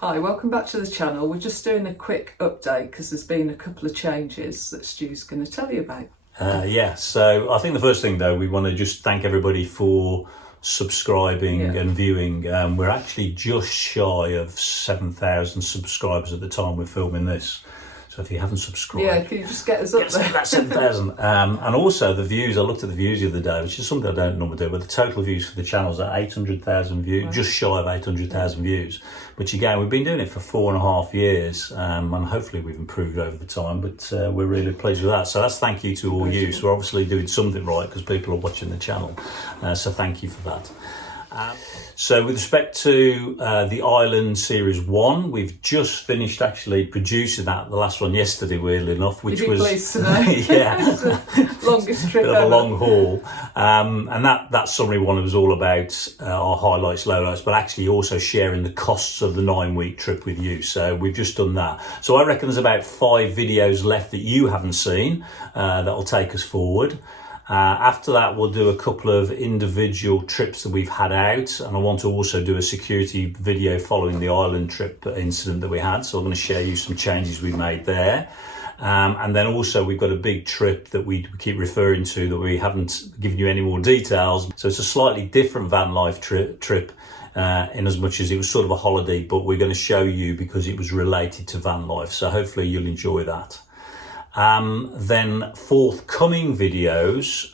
Hi, welcome back to the channel. We're just doing a quick update because there's been a couple of changes that Stu's going to tell you about. So I think the first thing though, we want to just thank everybody for subscribing and viewing. We're actually just shy of 7,000 subscribers at the time we're filming this. So if you haven't subscribed, can you just get us up there? That's 7,000. And also the views, I looked at the views the other day, which is something I don't normally do, but the total views for the channel's at 800,000 views, right. Just shy of 800,000 views, which again, we've been doing it for 4.5 years, and hopefully we've improved over the time, but we're really pleased with that. So that's thank you to all you. So we're obviously doing something right because people are watching the channel. So thank you for that. So with respect to the Island Series 1, we've just finished actually producing that, the last one yesterday, weirdly enough, which was pleased today. Longest trip bit ever. of a long haul. And that summary one was all about our highlights, lowlights, but actually also sharing the costs of the 9-week trip with you. So we've just done that. So I reckon there's about 5 videos left that you haven't seen that'll take us forward. After that, we'll do a couple of individual trips that we've had out, and I want to also do a security video following the island trip incident that we had. So I'm going to share you some changes we made there. And then also we've got a big trip that we keep referring to that we haven't given you any more details. So it's a slightly different van life trip in as much as it was sort of a holiday, but we're going to show you because it was related to van life. So hopefully you'll enjoy that. Then forthcoming videos,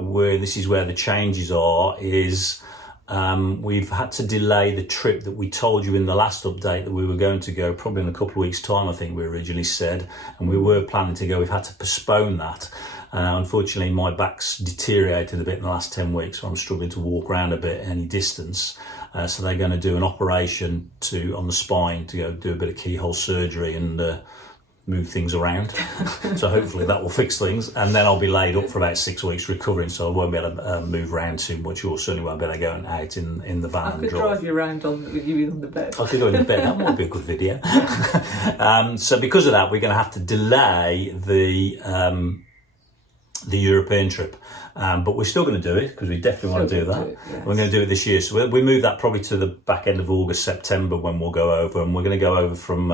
where this is where the changes are, is we've had to delay the trip that we told you in the last update that we were going to go probably in a couple of weeks' time, I think we originally said, and we were planning to go. We've had to postpone that. Unfortunately, my back's deteriorated a bit in the last 10 weeks, so I'm struggling to walk around a bit any distance. So they're going to do an operation on the spine to go do a bit of keyhole surgery and move things around. So hopefully that will fix things, and then I'll be laid up for about 6 weeks recovering, so I won't be able to move around too much, or certainly won't be able to go out in the van. I could drive you around with you on the bed. I could go in the bed, that might be a good video. So because of that, we're going to have to delay the European trip. But we're still going to do it because we definitely want to do that. We're going to do it this year. So we move that probably to the back end of August, September when we'll go over. And we're going to go over from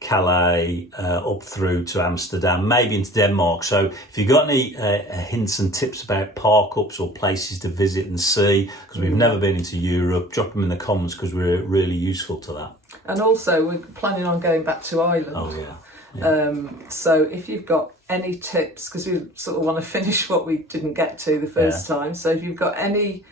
Calais up through to Amsterdam, maybe into Denmark. So if you've got any hints and tips about park-ups or places to visit and see, because we've never been into Europe, drop them in the comments because we're really useful to that. And also we're planning on going back to Ireland. Oh, yeah. So if you've got any tips, because we sort of want to finish what we didn't get to the first time, so if you've got any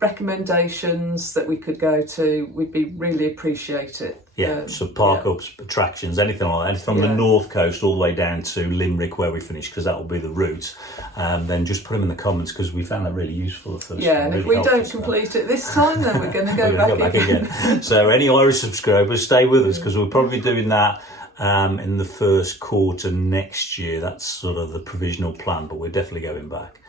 recommendations that we could go to, we'd be really appreciate it. So park-ups, attractions, anything like that, from the north coast all the way down to Limerick where we finish, because that will be the route. Then just put them in the comments because we found that really useful. And if we don't complete it this time, then we're going to go back again. So any Irish subscribers, stay with us because we'll probably be doing that in the first quarter next year. That's sort of the provisional plan, but we're definitely going back.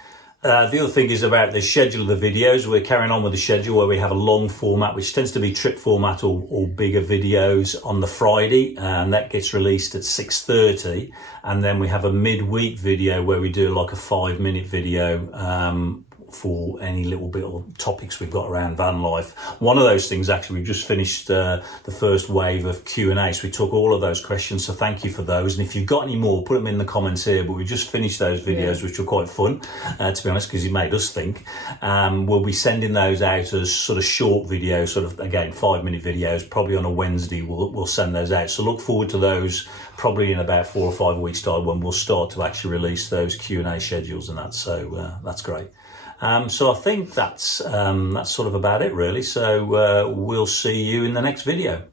The other thing is about the schedule of the videos. We're carrying on with the schedule where we have a long format, which tends to be trip format or bigger videos on the Friday, and that gets released at 6:30. And then we have a midweek video where we do like a 5-minute video for any little bit of topics we've got around van life. One of those things, actually, we've just finished the first wave of Q&A, so we took all of those questions, so thank you for those. And if you've got any more, put them in the comments here, but we just finished those videos, which were quite fun, to be honest, because it made us think. We'll be sending those out as sort of short videos, sort of, again, 5-minute videos, probably on a Wednesday, we'll send those out. So look forward to those probably in about 4 or 5 weeks' time when we'll start to actually release those Q&A schedules and that, so that's great. So I think that's sort of about it really. So we'll see you in the next video.